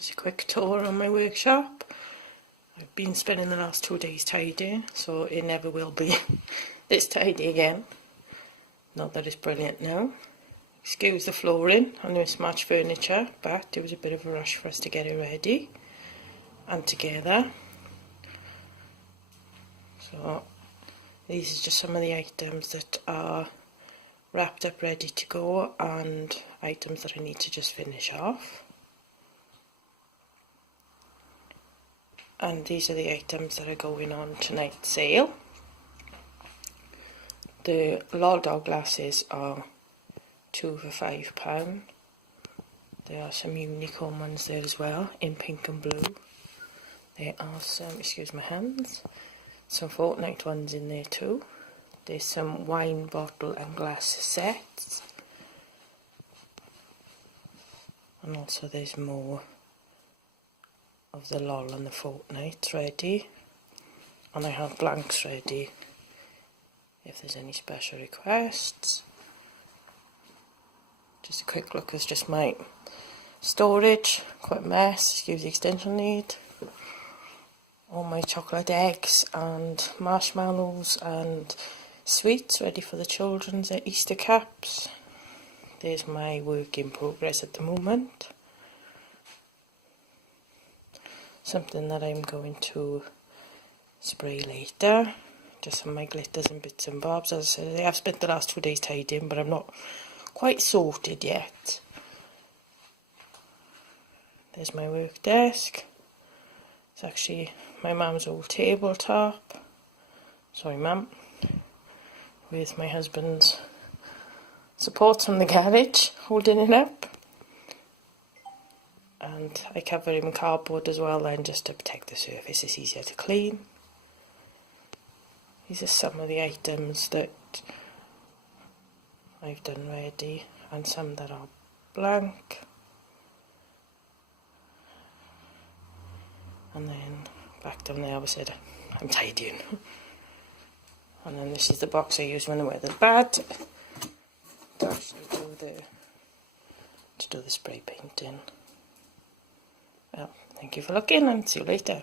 Just a quick tour on my workshop. I've been spending the last 2 days tidying, so it never will be this tidy again. Not that it's brilliant now. Excuse the flooring and the mismatched furniture, but it was a bit of a rush for us to get it ready and together. So these are just some of the items that are wrapped up ready to go and items that I need to just finish off. And these are the items that are going on tonight's sale. The Lol Dog glasses are 2 for £5. There are some unicorn ones there as well in pink and blue. There are some, excuse my hands, some Fortnite ones in there too. There's some wine bottle and glass sets. And also there's more of the LOL and the Fortnite ready. And I have blanks ready if there's any special requests. Just a quick look at just my storage, quite a mess, excuse the extension lead. All my chocolate eggs and marshmallows and sweets ready for the children's Easter caps. There's my work in progress at the moment. Something that I'm going to spray later. Just some of my glitters and bits and bobs. As I said, I've spent the last 2 days tidying, but I'm not quite sorted yet. There's my work desk. It's actually my mum's old tabletop. Sorry, Mum. With my husband's supports from the garage holding it up. And I cover him in cardboard as well then, just to protect the surface. It's easier to clean. These are some of the items that I've done ready and some that are blank. And then back down there I said I'm tidying. And then this is the box I use when the weather's bad to actually do the spray painting. Well, thank you for looking and see you later.